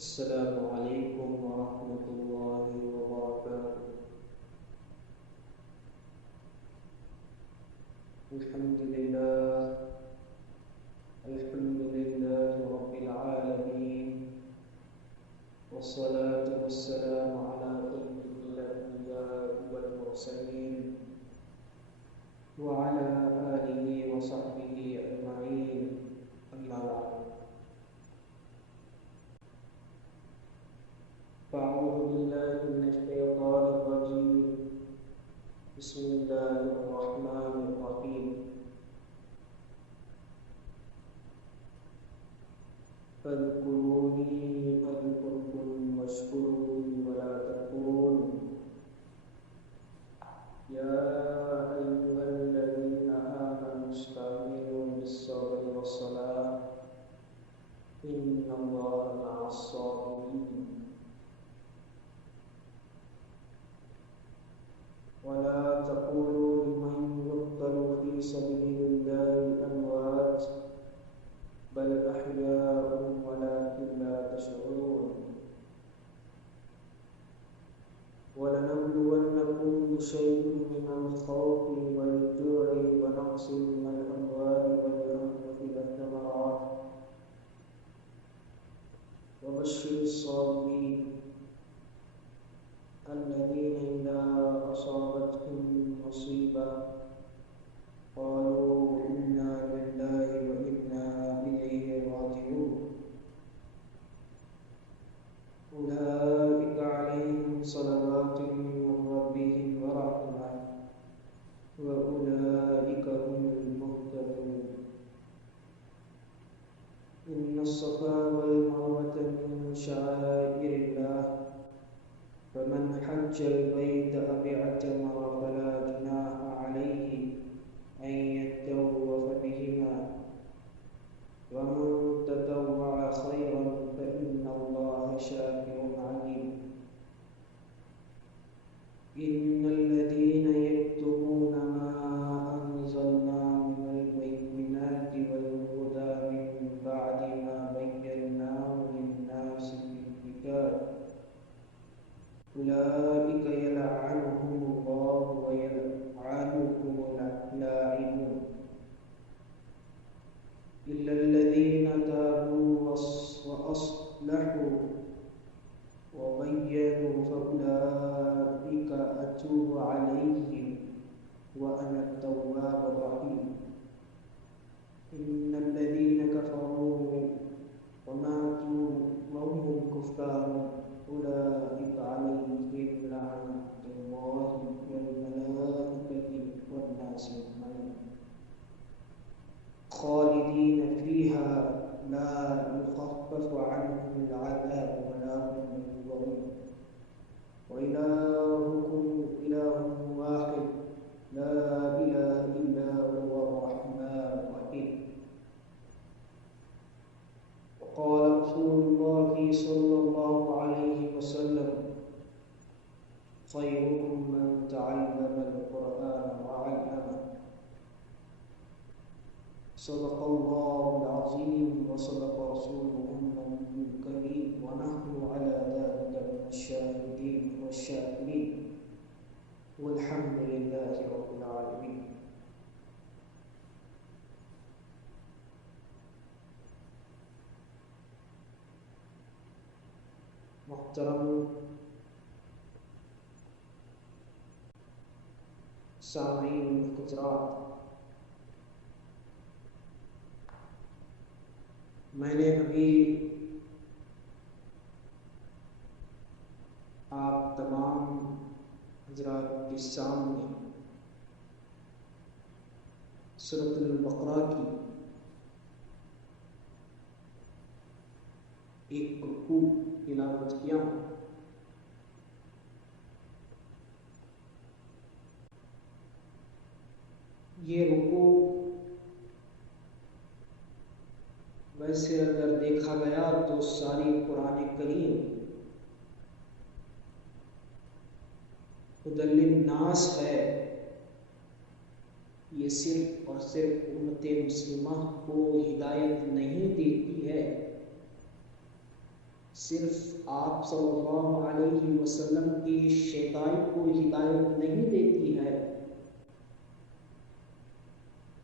السلام علیکم ورحمۃ اللہ وبرکاتہ۔ الحمد للہ رب العالمین، والصلاة والسلام على سيد الأنبياء والمرسلين وعلى آله وصحبه أجمعين، أما بعد، فأعوذ بالله من الشيطان الرجيم، بسم الله الرحمن الرحيم۔ فاذكروني أذكركم واشكروا لي ولا تكفرون۔ يا أيها الذين آمنوا استعينوا بالصبر والصلاة إن الله مع الصابرين۔ ولا تقولوا لمن يقتل في سبيل الله أموات بل أحياء ولكن لا تشعرون۔ ولنبلونكم بشيء من الخوف والجوع ونقص من الأموال والأنفس والثمرات وبشر الصابرين الذين إذا أصابتهم مصيبة قالوا إنا لله وإنا إليه راجعون، أولئك عليهم صلوات من ربهم ورحمة وأولئك هم المهتدون۔ إن الصفا والمروة من شعائر الله، فمن حج البيت أو اعتمر فلا جناح عليه أن يطوف بهما، ومن تطوع خيرا فإن الله شاكر عليم۔ إن الذين يكتمون ما أنزلنا من البينات والهدى من بعد ما بيناه للناس في الكتاب أولئك يلعنهم الله ويلعنهم اللاعنون، إلا الذين تابوا وأصلحوا وبينوا فأولئك أتوب عليهم وأنا التواب الرحيم۔ إن الذين كفروا وماتوا وهم كفار أولئك عليهم لعنة الله والملائكة والناس أجمعين، خالدين فيها لا يخفف عنهم العذاب ولا هم ينظرون، وإلهكم إله واحد لا إله إلا هو الرحمن الرحيم۔ وقال رسول الله صلى الله عليه وسلم: خيركم من تعلم القرآن وعلمه، صدق الله العظيم وصدق رسوله النبي الكريم، ونحن على ذلك من الشاهدين والشاكرين، والحمد لله رب العالمين۔ محترم سامعین حضرات، میں نے ابھی آپ تمام حضرات کے سامنے سورۃ البقرہ کی ایک رکوع تلاوت کیا ہوں۔ یہ رکوع ویسے اگر دیکھا گیا تو ساری قرآن کریم ہدی للناس ہے، یہ صرف اور صرف امت مسلمہ کو ہدایت نہیں دیتی ہے، صرف آپ صلی اللہ علیہ وسلم کی شیطائی کو ہدایت نہیں دیتی ہے،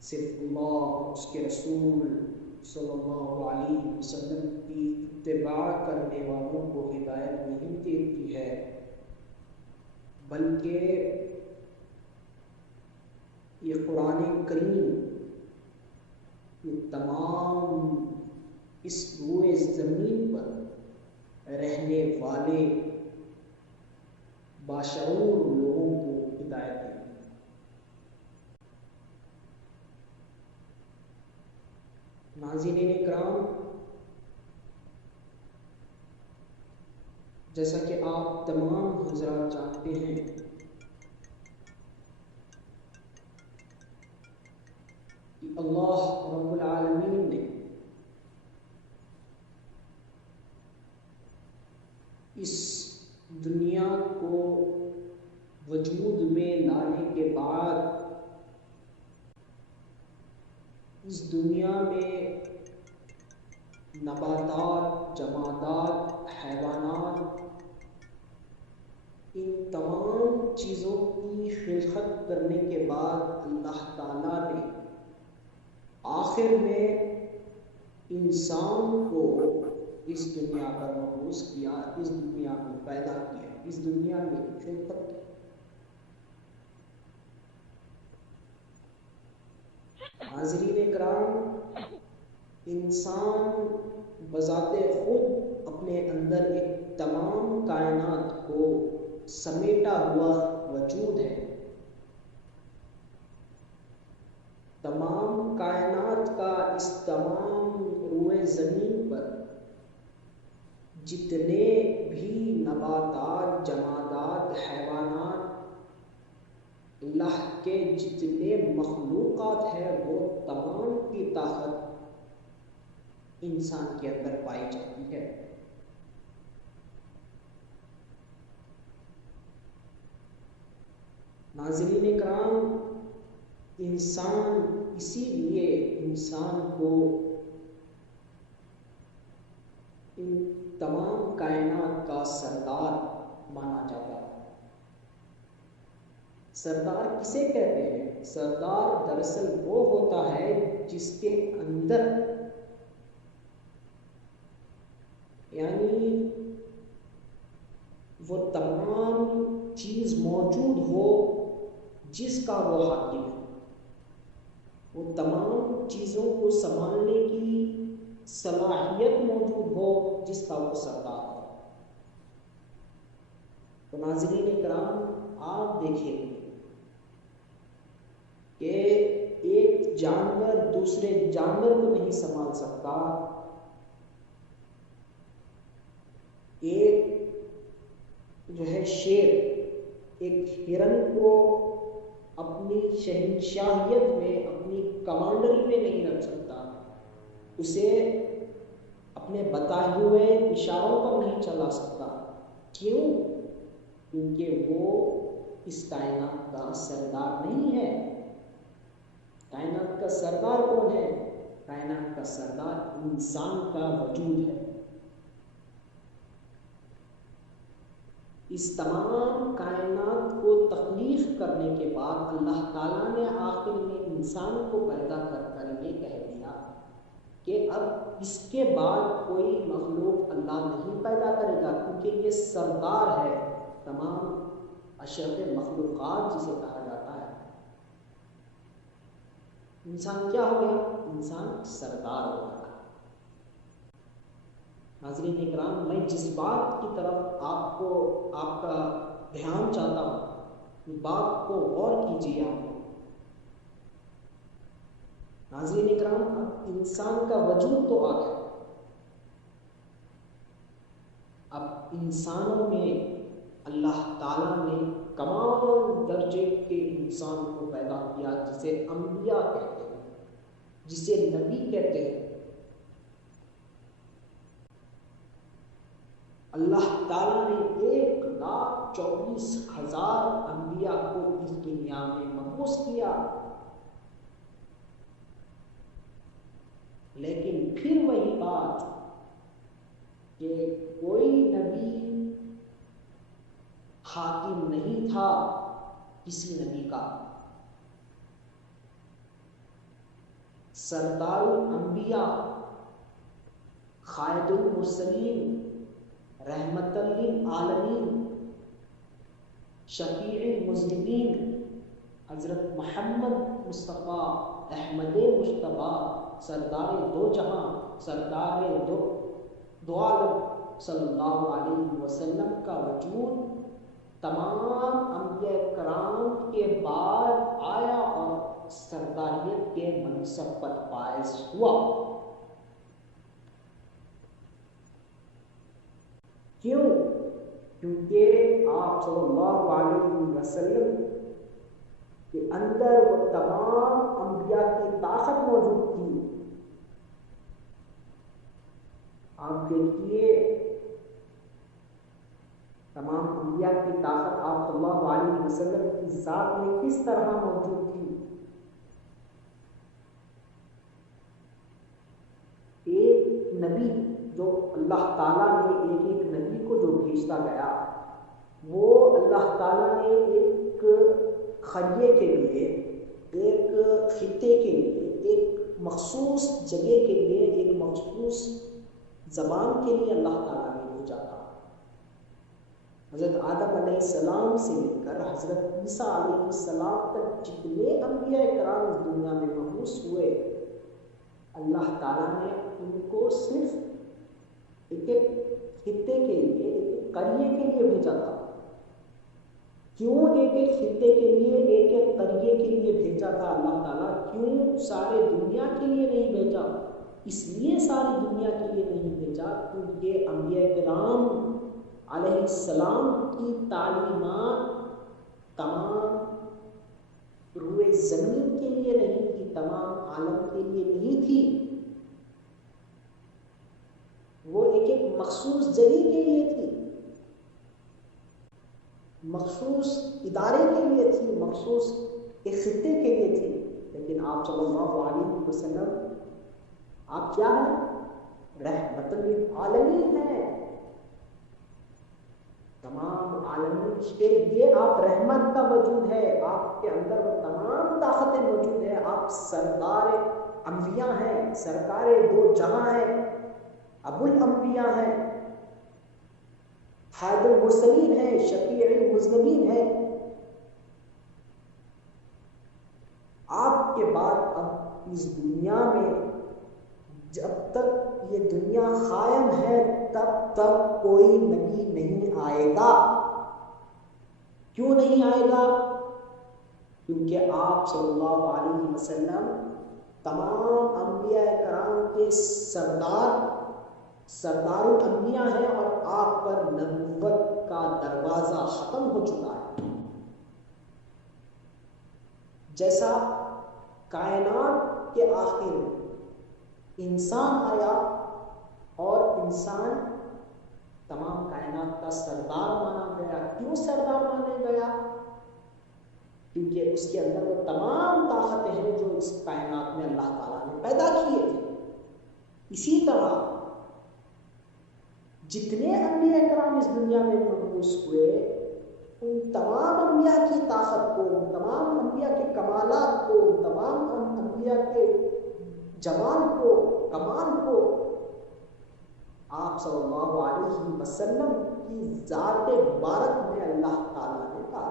صرف اللہ اس کے رسول صلی اللہ علیہ وسلم کی اتباع کرنے والوں کو ہدایت نہیں دیتی ہے، بلکہ یہ قرآن کریم یہ تمام اس روئے زمین پر رہنے والے باشعور لوگوں کو ہدایت دیتی ہے۔ ناظرین اکرام، جیسا کہ آپ تمام حضرات جانتے ہیں کہ اللہ رب العالمین نے اس دنیا کو وجود میں لانے کے بعد اس دنیا میں نباتات، جمادات، حیوانات، ان تمام چیزوں کی خلقت کرنے کے بعد اللہ تعالیٰ نے آخر میں انسان کو اس دنیا پر مبعوث کیا، اس دنیا میں پیدا کیا، اس دنیا میں خلقت کی۔ حاضرین اکرام، انسان بذات خود اپنے اندر ایک تمام کائنات کو سمیٹا ہوا وجود ہے۔ تمام کائنات کا اس تمام روئے زمین پر جتنے بھی نباتات، جمادات، حیوانات، اللہ کے جتنے مخلوقات ہیں وہ تمام کی طاقت انسان کے اندر پائی جاتی ہے۔ ناظرین اکرام، انسان اسی لیے انسان کو ان تمام کائنات کا سردار مانا جاتا ہے۔ سردار کسے کہتے ہیں؟ سردار دراصل وہ ہوتا ہے جس کے اندر یعنی وہ تمام چیز موجود ہو جس کا وہ حاکم ہے، وہ تمام چیزوں کو سنبھالنے کی صلاحیت موجود ہو جس کا وہ سردار ہے۔ تو ناظرین اکرام، آپ دیکھیں کہ ایک جانور دوسرے جانور کو نہیں سنبھال سکتا، ایک جو ہے شیر ایک ہرن کو اپنی شہنشاہیت میں، اپنی کمانڈری میں نہیں رکھ سکتا، اسے اپنے بتائے ہوئے اشاروں پر نہیں چلا سکتا۔ کیوں؟ کیونکہ وہ اس کائنات کا سردار نہیں ہے۔ کائنات کا سردار کون ہے؟ کائنات کا سردار انسان کا وجود ہے۔ اس تمام کائنات کو تخلیق کرنے کے بعد اللہ تعالیٰ نے آخر میں انسان کو پیدا کر یہ کہہ دیا کہ اب اس کے بعد کوئی مخلوق اللہ نہیں پیدا کرے گا، کیونکہ یہ سردار ہے تمام اشرف مخلوقات جسے کہا جاتا ہے۔ انسان کیا ہو گیا؟ انسان سردار ہو گیا۔ ناظرین اکرام، میں جس بات کی طرف آپ کا دھیان چاہتا ہوں، اس بات کو غور کیجیے آپ۔ ناظرین اکرام، اب انسان کا وجود تو آ گیا، اب انسانوں میں اللہ تعالیٰ نے کمال درجے کے انسان کو پیدا کیا، جسے انبیاء کہتے ہیں، جسے نبی کہتے ہیں۔ اللہ تعالیٰ نے 1,24,000 انبیاء کو اس دنیا میں مبعوث کیا، لیکن پھر وہی بات کہ کوئی نبی حاکم نہیں تھا کسی نبی کا. سردار الانبیاء، خالد المرسلین، رحمت للعالمین، شفیع المذنبین، حضرت محمد مصطفیٰ احمد مجتبیٰ، سردار دو جہاں، سردار دو عالم صلی اللہ علیہ وسلم کا وجود تمام انبیاء کرام کے بعد آیا اور سرداریت کے منصب پر فائز ہوا. کیوں؟ کیونکہ آپ صلی اللہ علیہ وسلم کے اندر وہ تمام انبیاء کی طاقت موجود تھی. آپ دیکھیے تمام انبیاء کی طاقت آپ صلی اللہ علیہ وسلم کی ذات میں کس طرح موجود تھی. ایک نبی جو اللہ تعالیٰ نے ایک نبی کو جو بھیجتا گیا، وہ اللہ تعالیٰ نے ایک خلیے کے لیے، ایک خطے کے لیے، ایک مخصوص جگہ کے لیے، ایک مخصوص زبان کے لیے اللہ تعالیٰ نے بھیجا تھا. حضرت آدم علیہ السلام سے لے کر حضرت عیسیٰ علیہ السلام تک جتنے انبیاء کرام اس دنیا میں مبعوث ہوئے، اللہ تعالیٰ نے ان کو صرف ایک ایک خطے کے لیے، ایک ایک قریے کے لیے بھیجا تھا. کیوں ایک ایک خطے کے لیے، ایک ایک قریے کے لیے بھیجا تھا اللہ تعالیٰ؟ کیوں سارے دنیا کے لیے نہیں بھیجا؟ اس لیے ساری دنیا کے لیے نہیں بھیجا کیونکہ انبیاء کرام علیہ السلام کی تعلیمات تمام روئے زمین کے لیے نہیں تھی، تمام عالم کے لیے نہیں تھی. وہ ایک ایک مخصوص جگہ کے لیے تھی، مخصوص ادارے کے لیے تھی، مخصوص ایک خطے کے لیے تھی. لیکن آپ صلی اللہ علیہ وسلم آپ کیا ہیں؟ رحمت للعالمین ہیں. تمام عالمین کے لیے آپ رحمت کا وجود ہے، آپ کے اندر وہ تمام طاقتیں موجود ہیں. آپ سردار انبیاء ہیں، سرکار دو جہاں ہیں، ابو الانبیاء ہیں، خالد المرسلین ہیں، شفیع المذنبین ہیں. آپ کے بعد اب اس دنیا میں جب تک یہ دنیا قائم ہے تب تک کوئی نبی نہیں آئے گا. کیوں نہیں آئے گا؟ کیونکہ آپ صلی اللہ علیہ وسلم تمام انبیاء کرام کے سردار الانبیاء ہیں اور آپ پر نبوت کا دروازہ ختم ہو چکا ہے. جیسا کائنات کے آخر میں انسان آیا اور انسان تمام کائنات کا سردار مانا گیا. کیوں سردار مانا گیا؟ کیونکہ اس کے اندر وہ تمام طاقتیں ہیں جو اس کائنات میں اللہ تعالیٰ نے پیدا کیے تھے. اسی طرح جتنے انبیاء کرام اس دنیا میں مبعوث ہوئے، ان تمام انبیاء کی طاقت کو، ان تمام انبیاء کے کمالات کو، ان تمام انبیاء کے جمال کو، کمال کو آپ صلی اللہ علیہ وسلم کی ذات مبارک میں اللہ تعالیٰ نے کہا.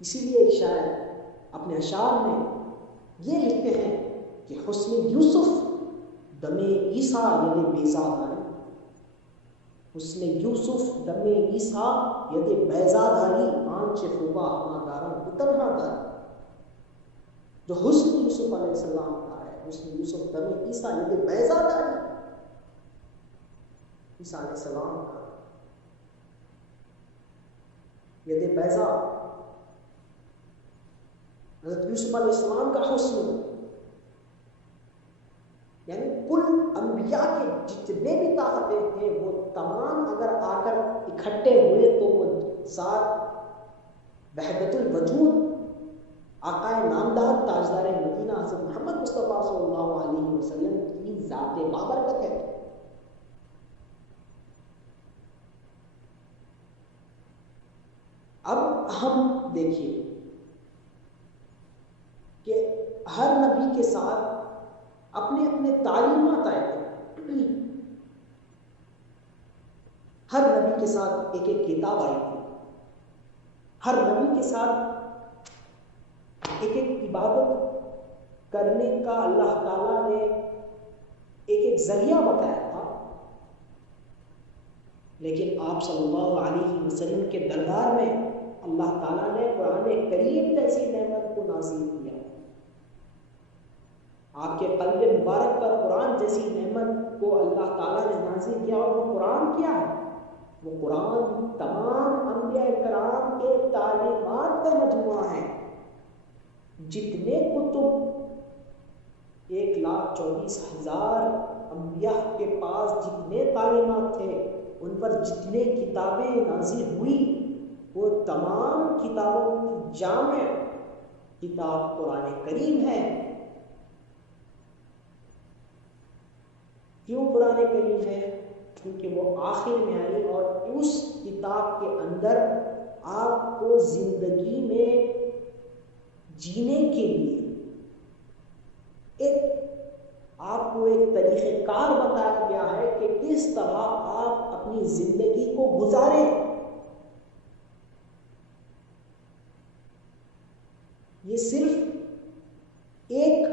اسی لیے ایک شاعر اپنے اشعار میں یہ لکھتے ہیں کہ حسن یوسف دم عیسیٰ ید بیضا داری، حسن یوسف دم عیسیٰ ید بیضا داری، آنچ خوبا ہما دارم اتنہا داری. جو حسن یوسف علیہ السلام کا ہے، حسن یوسف دم عیسیٰ ید بیضا داری، عیسیٰ علیہ السلام کا ید بیضا، حضرت یوسف علیہ السلام کا حسن، یعنی کل انبیاء کے جتنے بھی طاقتیں تھے وہ تمام اگر آ کر اکٹھے ہوئے تو وہ ساتھ وحدت الوجود آقا نامدار تاجدار مدینہ حضرت محمد آپ صلی اللہ علیہ وسلم کی ذات بابرکت ہے۔ اب ہم دیکھیے کہ ہر نبی کے ساتھ اپنے اپنے تعلیمات آئے تھے، ہر نبی کے ساتھ ایک ایک کتاب آئی تھی، ہر نبی کے ساتھ ایک ایک عبادت کرنے کا اللہ تعالیٰ نے ایک ایک ذریعہ بتایا تھا، لیکن آپ صلی اللہ علیہ وسلم کے دربار میں اللہ تعالیٰ نے قرآن کریم جیسی نعمت کو نازل کیا۔ آپ کے قلب مبارک پر قرآن جیسی نعمت کو اللہ تعالیٰ نے نازل کیا، اور وہ قرآن کیا ہے؟ وہ قرآن تمام انبیاء کرام کے تعلیمات کا مجموعہ ہے۔ جتنے کتب 1,24,000 انبیاء کے پاس جتنے تعلیمات تھے، ان پر جتنے کتابیں نازل ہوئی، وہ تمام کتابوں کی جامع کتاب قرآن کریم ہے۔ کیوں قرآن کریم ہے؟ کیونکہ وہ آخر میں آئی، اور اس کتاب کے اندر آپ کو زندگی میں جینے کے لیے آپ کو ایک طریقہ کار بتایا گیا ہے کہ کس طرح آپ اپنی زندگی کو گزاریں۔ یہ صرف ایک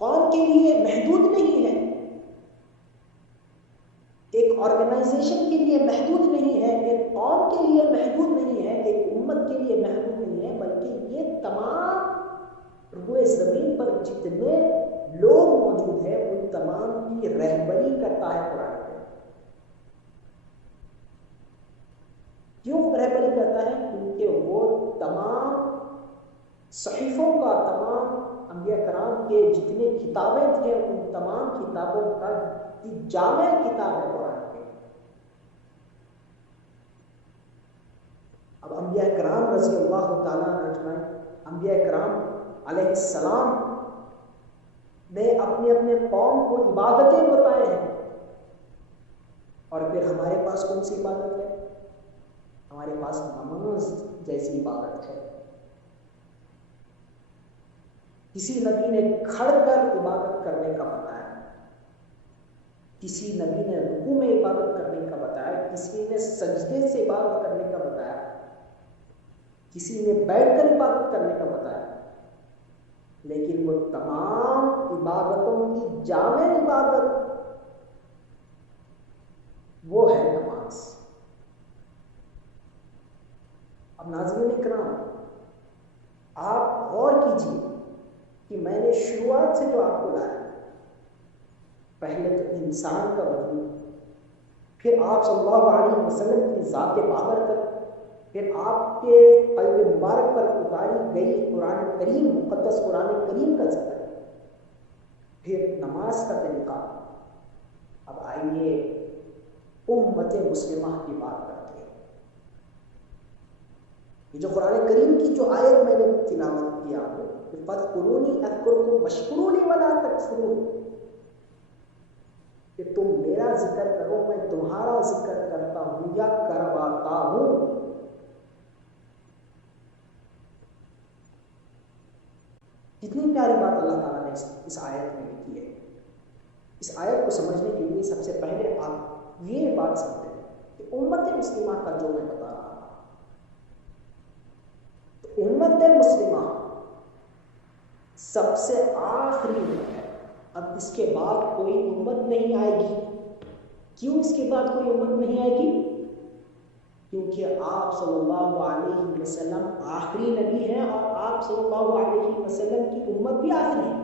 قوم کے لیے محدود نہیں ہے، ایک آرگنائزیشن کے لیے محدود نہیں ہے، ایک قوم کے لیے محدود نہیں ہے، ایک امت کے لیے محدود نہیں ہے، بلکہ یہ تمام روئے زمین پر جتنے لوگ موجود ہیں ان تمام کی رہبری کرتا ہے قرآن کریم۔ کیوں رہبری کرتا ہے؟ کیونکہ وہ تمام صحیفوں کا، تمام انبیاء کرام کے جتنے کتابیں تھے ان تمام کتابوں کا جامع کتاب ہے قرآن کریم۔ اب انبیاء کرام رضی اللہ تعالیٰ عنہ اجمعین، انبیاء کرام علیہ السلام نے اپنے اپنے قوم کو عبادتیں بتائے ہیں، اور پھر ہمارے پاس کون سی عبادت ہے؟ ہمارے پاس نماز جیسی عبادت ہے۔ کسی نبی نے کھڑ کر عبادت کرنے کا بتایا، کسی نبی نے رکوع میں عبادت کرنے کا بتایا، کسی نے سجدے سے عبادت کرنے کا بتایا، کسی نے بیٹھ کر عبادت کرنے کا بتایا، لیکن وہ تمام عبادتوں کی جامع عبادت وہ ہے نماز۔ اب ناظرین اکرام، آپ غور کیجیے کہ میں نے شروعات سے جو آپ کو لایا، پہلے تو انسان کا وجود، پھر آپ صلی اللہ علیہ وسلم کی ذات بابرکت، پھر آپ کے قلب مبارک پر اتاری گئی قرآن کریم، مقدس قرآن کریم کا ذکر، پھر نماز کا طریقہ۔ اب آئیے امت مسلمہ کی بات کرتے ہیں۔ یہ جو قرآن کریم کی جو آیت میں نے تلاوت کیا ہو، فَاذْكُرُونِي أَذْكُرْكُمْ وَاشْكُرُوا لِي وَلَا تَكْفُرُونِ، کہ تم میرا ذکر کرو، میں تمہارا ذکر کرتا ہوں یا کرواتا ہوں۔ کتنی پیاری بات اللہ تعالیٰ نے اس آیت میں لکھی ہے۔ اس آیت کو سمجھنے کے لیے سب سے پہلے آپ یہ بات سمجھیں کہ امت مسلمہ کا جو میں بتا رہا تھا، تو امت مسلمہ سب سے آخری امت ہے۔ اب اس کے بعد کوئی امت نہیں آئے گی۔ کیوں اس کے بعد کوئی امت نہیں آئے گی؟ کیونکہ آپ صلی اللہ علیہ وسلم آخری نبی ہیں، اور آپ صلی اللہ علیہ وسلم کی امت بھی آخری ہے۔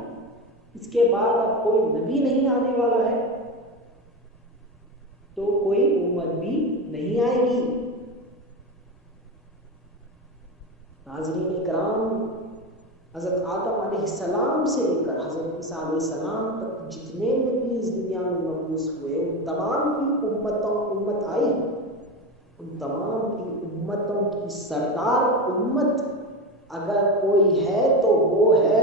اس کے بعد اب کوئی نبی نہیں آنے والا ہے، تو کوئی امت بھی نہیں آئے گی۔ ناظرین اکرام، حضرت آدم علیہ السلام سے لے کر حضرت عیسیٰ علیہ السلام تک جتنے نبی اس دنیا میں مبعوث ہوئے، ان تمام کی امت آئی، ان تمام کی امتوں کی سردار امت اگر کوئی ہے تو وہ ہے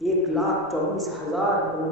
1,24,000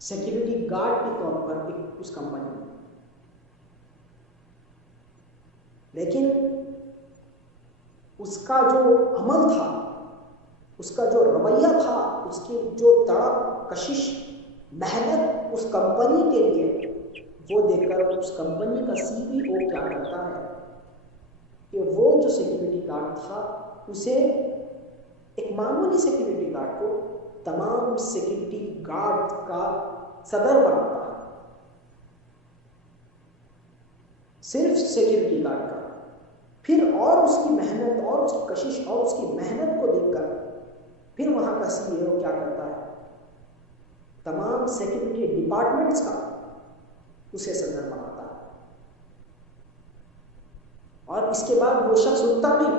سیکیورٹی گارڈ کے طور پر اس کمپنی میں. لیکن اس کا جو عمل تھا، اس کا جو رویہ تھا، اس کی جو تڑپ کشش محنت اس کمپنی کے لیے، وہ دیکھ کر اس کمپنی کا CEO کیا کرتا ہے کہ وہ جو سیکیورٹی گارڈ تھا اسے، ایک معمولی سیکیورٹی گارڈ کو تمام سیکیورٹی گارڈ کا صدر بناتا ہے، صرف سیکیورٹی گارڈ کا. پھر اور اس کی محنت اور اس کی کشش اور اس کی محنت کو دیکھ کر پھر وہاں کا CEO کیا کرتا ہے، تمام سیکیورٹی ڈپارٹمنٹس کا اسے صدر بناتا ہے. اور اس کے بعد وہ شخص رکتا نہیں،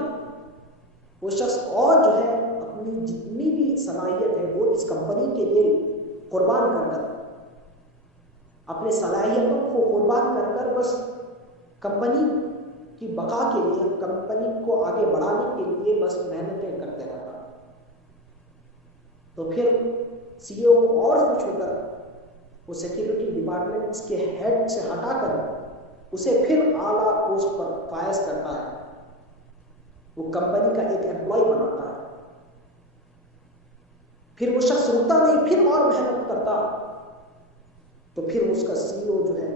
وہ شخص اور جو ہے اپنی جتنی بھی صلاحیت ہے وہ اس کمپنی کے لیے قربان کر کر، اپنے صلاحیتوں کو قربان کر کر بس کمپنی کی بقا کے لیے، کمپنی کو آگے بڑھانے کے لیے بس محنتیں کرتے رہتا. تو پھر CEO اور کچھ ہو کر وہ سیکیورٹی ڈپارٹمنٹس کے ہیڈ سے ہٹا کر اسے پھر اعلیٰ پوسٹ پر فائز کرتا ہے، وہ کمپنی کا ایک امپلائی بناتا ہے. پھر وہ شخص رکتا نہیں، پھر اور محنت کرتا، تو پھر اس کا CEO جو ہے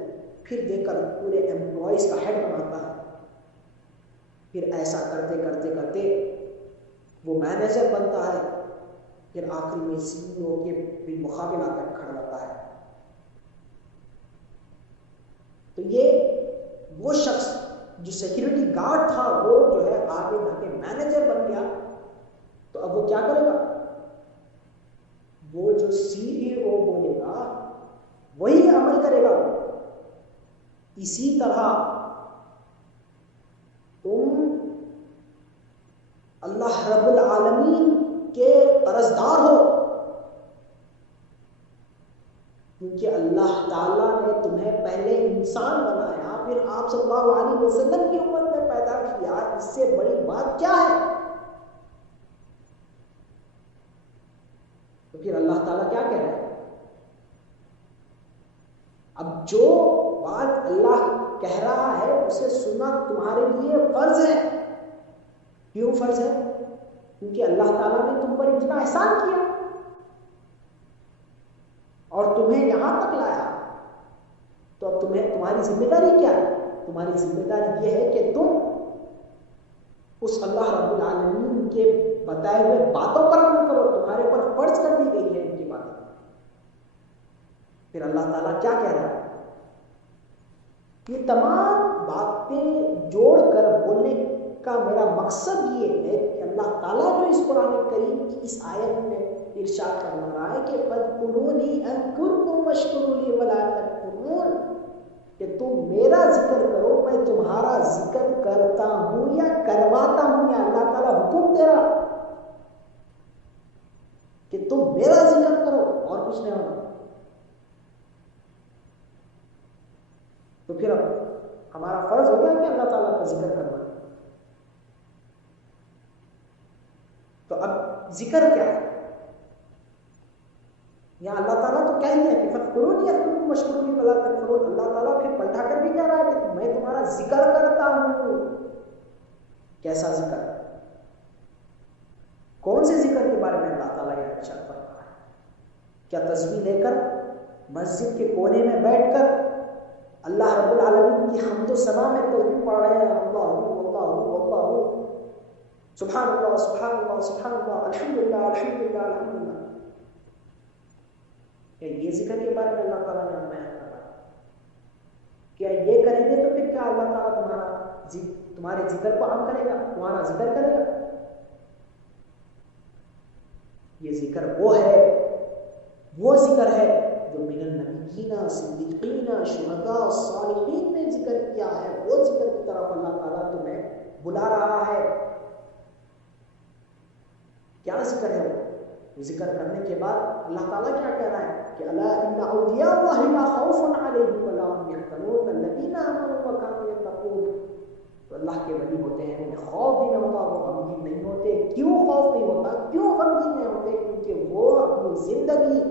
پھر دے کر پورے امپلائیز کا ہیڈ بناتا ہے. پھر ایسا کرتے کرتے کرتے وہ مینیجر بنتا ہے، پھر آخر میں CEO کے بھی مقابلہ کر کھڑا رہتا ہے. تو یہ وہ شخص جو سیکیورٹی گارڈ تھا وہ جو ہے آگے جا کے مینیجر بن گیا. تو اب وہ کیا کرے گا، وہ جو CEO بولے گا وہی عمل کرے گا. اسی طرح تم اللہ رب العالمین کے قرضدار ہو، کیونکہ اللہ تعالیٰ نے تمہیں پہلے انسان بنایا، پھر آپ صلی اللہ علیہ وسلم کی امت میں پیدا کیا. اس سے بڑی بات کیا ہے؟ تو پھر اللہ تعالیٰ کیا کہہ رہا ہے؟ اب جو بات اللہ کہہ رہا ہے اسے سننا تمہارے لیے فرض ہے. کیوں فرض ہے؟ کیونکہ اللہ تعالیٰ نے تم پر اتنا احسان کیا اور تمہیں یہاں تک لایا. تو اب تمہاری ذمہ داری کیا ہے؟ تمہاری ذمہ داری یہ ہے کہ تم اس اللہ رب العالمین کے بتائے ہوئے باتوں پر عمل کرو. تمہارے پر فرض کر دی گئی ہے ان کی باتیں. پھر اللہ تعالیٰ کیا کہہ رہا ہے؟ یہ تمام باتیں جوڑ کر بولنے کا میرا مقصد یہ ہے کہ اللہ تعالیٰ جو اس قرآن کریم کی اس آیت میں ارشاد کرنا رہا ہے کہ فَاذْكُرُونِي أَذْكُرْكُمْ وَاشْكُرُوا لِي وَلَا تَكْفُرُونَ، کہ تم میرا ذکر کرو میں تمہارا ذکر کرتا ہوں یا کرواتا ہوں. یا اللہ تعالیٰ حکم دے رہا کہ تم میرا ذکر کرو اور کچھ نہیں ہونا. تو پھر اب ہمارا فرض ہو گیا کہ اللہ تعالیٰ کا ذکر کرنا. تو اب ذکر کیا ہے؟ یا اللہ تعالیٰ تو کہہ دیا کہ فَاذْكُرُونِي أَذْكُرْكُمْ وَاشْكُرُوا لِي وَلَا تَكْفُرُونَ. اللہ تعالیٰ پھر پلٹا کر بھی کہہ رہا ہے کہ میں تمہارا ذکر کرتا ہوں. کیسا ذکر؟ کون سے ذکر کے بارے میں اللہ تعالیٰ یہ ارشاد فرما رہا ہے؟ کیا تسبیح لے کر مسجد کے کونے میں بیٹھ کر اللہ رب العالمین کی حمد و ثنا میں تسبیح پڑھ رہے ہیں، اللہ اللہ اللہ سبحان اللہ سبحان اللہ سبحان اللہ الحمدللہ الحمدللہ الحمدللہ؟ کیا یہ ذکر کے بارے میں اللہ تعالیٰ نے بیان کرا؟ کیا یہ کریں گے تو پھر کیا اللہ تعالیٰ تمہارے ذکر کو عام کرے گا، تمہارا ذکر کرے گا؟ یہ ذکر وہ ذکر ہے جو من النبیین صدیقین شہداء صالحین نے ذکر کیا ہے. وہ ذکر کی طرف اللہ تعالیٰ تمہیں بلا رہا ہے. کیا ذکر ہے وہ ذکر کرنے کے بعد اللہ تعالیٰ کیا کہہ رہا ہے کہ الا ان اولیاء اللہ لا خوف علیہم ولا هم یحزنون الذین آمنوا وکانوا یتقون. تو اللہ کے ولی ہوتے ہیں انہیں خوف بھی نہیں ہوتا، وہ غمگین نہیں ہوتے. کیوں خوف نہیں ہوتا، کیوں غمگین نہیں ہوتے؟ کیونکہ وہ اپنی زندگی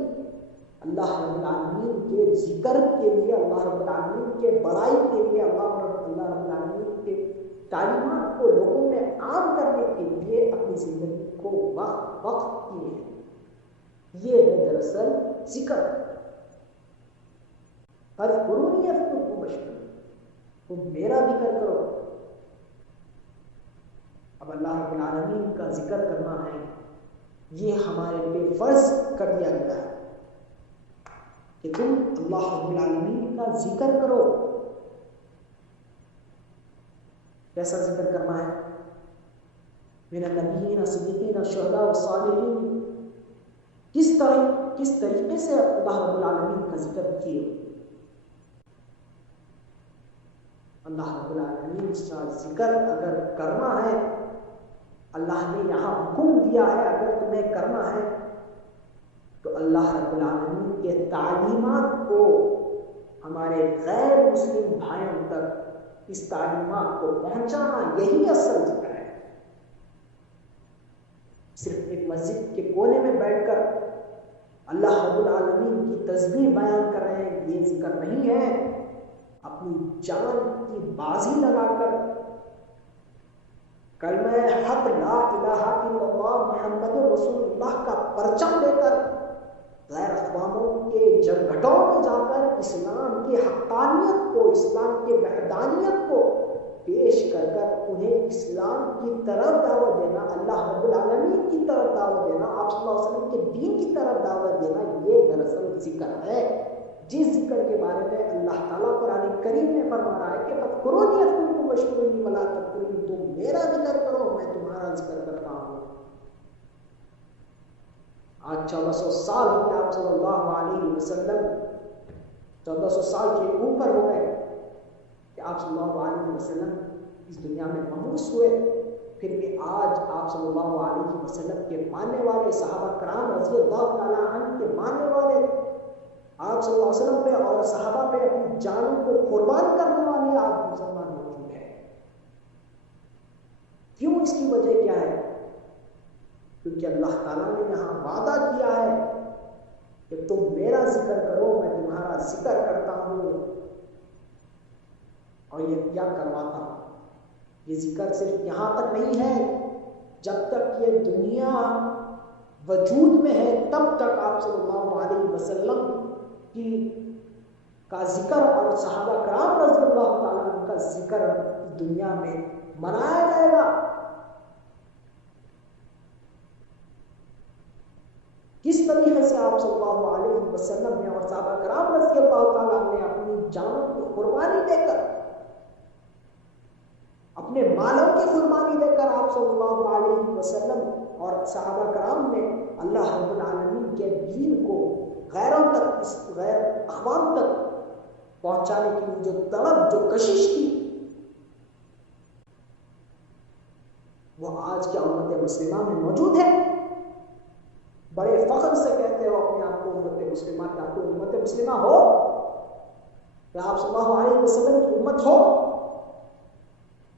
اللہ رب العالمین کے ذکر کے لیے، اللہ رب العالمین کے بڑائی کے لیے، اللہ رب العالمین کے تعلیمات کو لوگوں میں عام کرنے کے لیے اپنی زندگی کو وقف کیے ہیں۔ یہ ہے دراصل ذکر۔ فاذکرونی اذکرکم تم میرا ذکر کرو۔ اب اللہ رب العالمین کا ذکر کرنا ہے، یہ ہمارے پہ فرض کر دیا گیا ہے کہ تم اللہ رب العالمین کا ذکر کرو۔ کیسا ذکر کرنا ہے؟ من النبیین صدیقین شہداء والصالحین، کس طریقے سے اللہ رب العالمین کا ذکر کیے۔ اللہ رب العالمین کا ذکر اگر کرنا ہے، اللہ نے یہاں حکم دیا ہے اگر تمہیں کرنا ہے تو اللہ رب العالمین کے تعلیمات کو ہمارے غیر مسلم بھائیوں تک اس تعلیمات کو پہنچانا، یہی اصل ذکر ہے۔ صرف ایک مسجد کے کونے میں بیٹھ کر اللہ رب العالمین کی تسبیح بیان کر رہے ہیں، یہ ذکر نہیں ہے۔ اپنی جان کی بازی لگا کر کلمہ حق لا الہ الا اللہ محمد رسول اللہ کا پرچم لے کر غیر اقواموں کے جنگٹوں میں جا کر اسلام کی حقانیت کو، اسلام کی وحدانیت کو پیش کر انہیں اسلام کی طرف دعوت دینا، اللہ رب العالمین کی طرف دعوت دینا، آپ صلی اللہ علیہ وسلم کے دین کی طرف دعوت دینا، یہ دراصل ذکر ہے۔ جس ذکر کے بارے میں اللہ تعالیٰ قرآن کریم میں فرما رہا ہے کہ فاذکرونی اذکرکم واشکرونی ولا تکفرون، تم میرا ذکر کرو میں تمہارا ذکر کرتا ہوں۔ آج 1400 سال ہو گئے آپ صلی اللہ علیہ وسلم، 1400 سال کے اوپر ہو گئے کہ آپ صلی اللہ علیہ وسلم اس دنیا میں مبعوث ہوئے، پھر بھی آج آپ صلی اللہ علیہ وسلم کے ماننے والے صحابہ کرام رضی اللہ تعالیٰ عنہ کے ماننے والے آپ صلی اللہ علیہ وسلم پہ اور صحابہ پہ اپنی جانوں کو قربان کرنے والے آج مسلمان موجود ہیں۔ کیوں؟ اس کی وجہ کیا ہے؟ کیونکہ اللہ تعالیٰ نے یہاں وعدہ کیا ہے کہ تم میرا ذکر کرو میں تمہارا ذکر کرتا ہوں، اور یہ کیا کرواتا ہوں۔ یہ ذکر صرف یہاں تک نہیں ہے، جب تک یہ دنیا وجود میں ہے تب تک آپ صلی اللہ علیہ وسلم کا ذکر اور صحابہ کرام رضی اللہ تعالیٰ عنہ کا ذکر دنیا میں منایا جائے گا۔ کس طریقے سے آپ صلی اللہ علیہ وسلم نے اور صحابہ کرام رضی اللہ تعالیٰ عنہ نے اپنی جانوں کی قربانی دے کر، اپنے مالوں کی قربانی دے کر آپ صلی اللہ علیہ وسلم اور صحابہ کرام نے اللہ رب العالمین کے دین کو غیروں تک، اس غیر اقوام تک پہنچانے کے لیے جو طلب، جو کشش کی، وہ آج کے امت مسلمہ میں موجود ہے۔ بڑے فخر سے کہتے ہو اپنے آپ کو امت مسلمہ، کیا آپ کو امت مسلمہ ہو؟ کیا آپ صلی اللہ علیہ وسلم کی امت ہو؟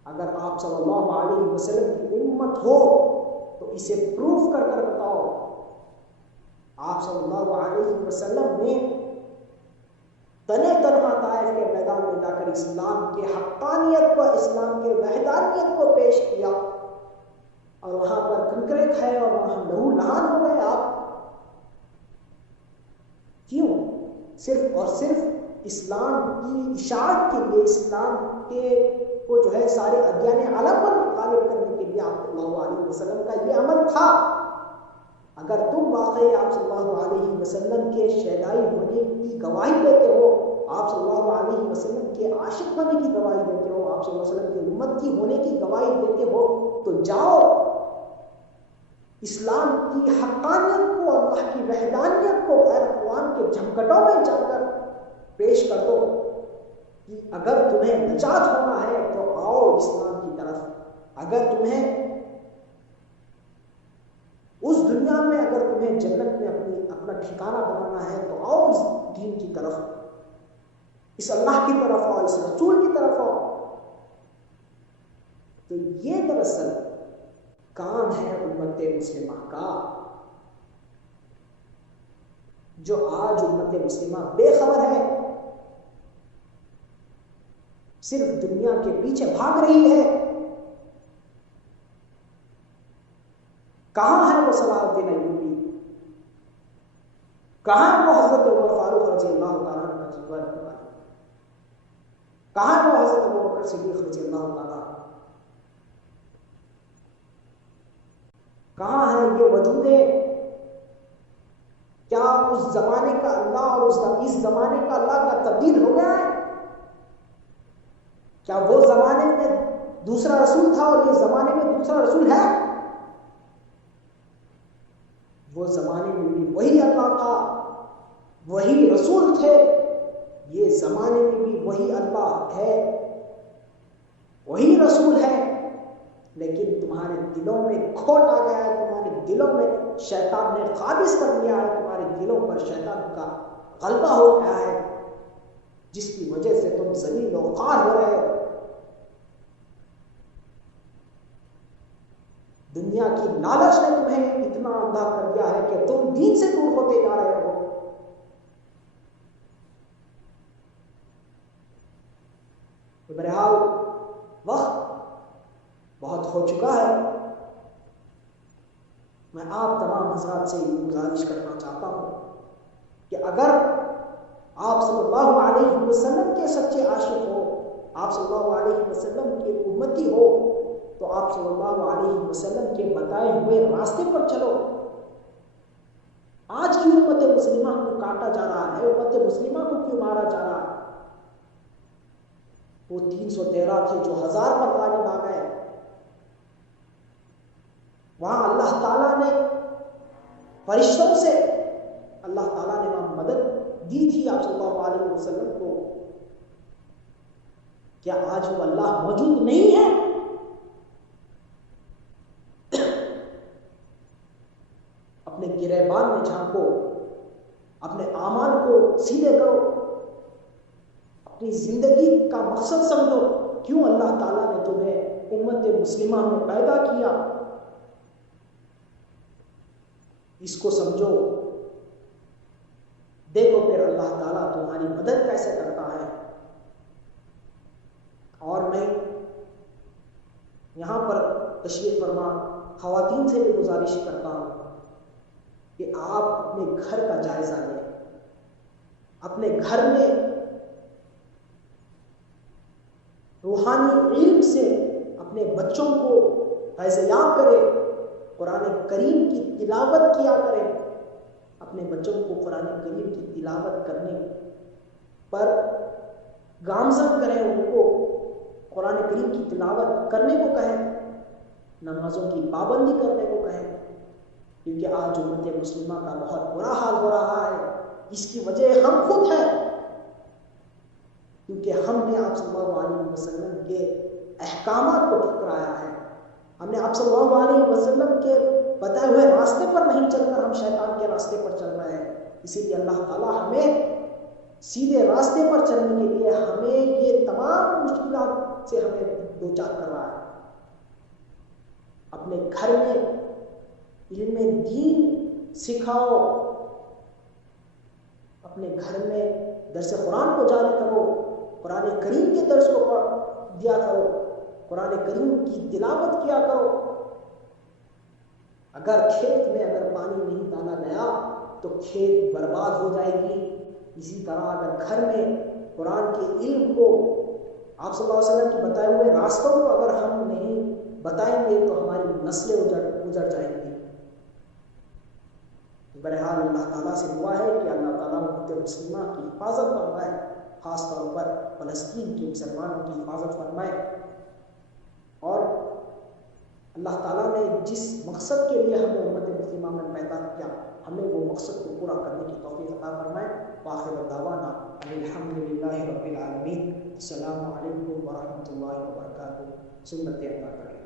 اگر آپ صلی اللہ علیہ وسلم کی امت ہو تو اسے پروف کر کر بتاؤ۔ آپ صلی اللہ علیہ وسلم نے تنے تنہا طائف کے میدان میں جا کر اسلام کے حقانیت کو، اسلام کے وحدانیت کو پیش کیا، اور وہاں پر کنکرے کھائے اور وہاں لہو لہان ہو گئے آپ۔ کیوں؟ صرف اور صرف اسلام کی اشاعت کے لیے، اسلام کے کو جو ہے سارے ادیان عالم پر غالب کرنے کے لیے آپ صلی اللہ علیہ وسلم کا یہ عمل تھا۔ اگر تم واقعی آپ صلی اللہ علیہ وسلم کے شہدائی ہونے کی گواہی دیتے ہو، آپ صلی اللہ علیہ وسلم کے عاشق ہونے کی گواہی دیتے ہو، آپ صلی اللہ علیہ وسلم کی امت کی ہونے کی گواہی دیتے ہو، تو جاؤ اسلام کی حقانیت کو، اللہ کی وحدانیت کو غیر اقوام کے جھمکٹوں میں جا کر پیش کر دو کہ اگر تمہیں نجات ہونا ہے تو آؤ اسلام کی طرف، اگر تمہیں اس دنیا میں، اگر تمہیں جنت میں اپنا ٹھکانہ بنانا ہے تو آؤ اس دین کی طرف، اس اللہ کی طرف آؤ، اس رسول کی طرف آؤ۔ تو یہ دراصل کام ہے امت مسلمہ کا۔ جو آج امت مسلمہ بے خبر ہے، صرف دنیا کے پیچھے بھاگ رہی ہے. کہاں ہے وہ صلاح الدین ایوبی؟ کہاں ہے وہ حضرت عمر فاروق رضی اللہ تعالیٰ عنہ کا جلوہ نمائی؟ کہاں ہے وہ حضرت ابو بکر صدیق رضی اللہ تعالیٰ؟ کہاں ہے یہ وجود؟ کیا اس زمانے کا اللہ اور اس زمانے کا اللہ کا تبدیل ہو گیا ہے؟ کیا وہ زمانے میں دوسرا رسول تھا اور یہ زمانے میں دوسرا رسول ہے؟ وہ زمانے میں بھی وہی اللہ تھا، وہی رسول تھے، یہ زمانے میں بھی وہی اللہ ہے، وہی رسول ہے، لیکن تمہارے دلوں میں کھوٹ آ گیا ہے، تمہارے دلوں میں شیطان نے قابض کر لیا ہے، تمہارے دلوں پر شیطان کا غلبہ ہو گیا ہے، جس کی وجہ سے تم ذلیل و خوار ہو رہے ہو. دنیا کی لالچ نے تمہیں اتنا اندھا کر دیا ہے کہ تم دین سے دور ہوتے جا رہے ہو. بہرحال وقت بہت ہو چکا ہے. میں آپ تمام حضرات سے گزارش کرنا چاہتا ہوں کہ اگر آپ صلی اللہ علیہ وسلم کے سچے عاشق ہو، آپ صلی اللہ علیہ وسلم کے امتی ہو، تو آپ صلی اللہ علیہ وسلم کے بتائے ہوئے راستے پر چلو. آج کی امت مسلمہ کو کاٹا جا رہا ہے، امت مسلمہ کو کیوں مارا جا رہا ہے؟ وہ 313 تھے جو 1000 پر غالب آ گئے. وہاں اللہ تعالیٰ نے فرشتوں سے اللہ تعالیٰ نے وہاں مدد دی تھی آپ صلی اللہ علیہ وسلم کو. کیا آج وہ اللہ موجود نہیں ہے؟ اپنے گریبان میں جھانکو، اپنے اعمال کو سیدھے کرو، اپنی زندگی کا مقصد سمجھو. کیوں اللہ تعالیٰ نے تمہیں امت مسلمہ میں پیدا کیا، اس کو سمجھو. دیکھو پھر اللہ تعالیٰ تمہاری مدد کیسے کرتا ہے. اور میں یہاں پر تشریف فرما خواتین سے بھی گزارش کرتا ہوں کہ آپ اپنے گھر کا جائزہ لیں. اپنے گھر میں روحانی علم سے اپنے بچوں کو فیض یاب کرے، قرآن کریم کی تلاوت کیا کریں. اپنے بچوں کو قرآن کریم کی تلاوت کرنے پر گامزن کریں، ان کو قرآن کریم کی تلاوت کرنے کو کہیں، نمازوں کی پابندی کرنے کو کہیں. کیونکہ آج امت مسلمہ کا بہت برا حال ہو رہا ہے. اس کی وجہ ہم خود ہیں، کیونکہ ہم نے آپ صلی اللہ علیہ وسلم کے احکامات کو ٹھکرایا ہے. ہم نے آپ صلی اللہ علیہ وسلم کے بتائے ہوئے راستے پر نہیں چل کر ہم شیطان کے راستے پر چل رہے ہیں. اسی لیے اللہ تعالیٰ ہمیں سیدھے راستے پر چلنے کے لیے ہمیں یہ تمام مشکلات سے ہمیں دوچار کر رہا ہے. اپنے گھر میں علم دین سکھاؤ، اپنے گھر میں درس قرآن کو جاری کرو، قرآن کریم کے درس کو دیا کرو، قرآن کریم کی تلاوت کیا کرو. اگر کھیت میں اگر پانی نہیں ڈالا گیا تو کھیت برباد ہو جائے گی. اسی طرح اگر گھر میں قرآن کے علم کو، آپ صلی اللہ علیہ وسلم کے بتائے ہوئے راستوں کو اگر ہم نہیں بتائیں گے تو ہماری نسلیں اجڑ جائیں گی. بہرحال اللہ تعالیٰ سے دعا ہے کہ اللہ تعالیٰ امت مسلمہ کی حفاظت فرمائے، خاص طور پر فلسطین کے مسلمانوں کی حفاظت فرمائے. اور اللہ تعالیٰ نے جس مقصد کے لیے ہمیں امت مسلمہ میں پیدا کیا، ہمیں وہ مقصد کو پورا کرنے کی توفیق عطا فرمائے. وآخر دعوانا الحمد للہ رب العالمین. السلام علیکم ورحمۃ اللہ وبرکاتہ. سنت عطا کریں.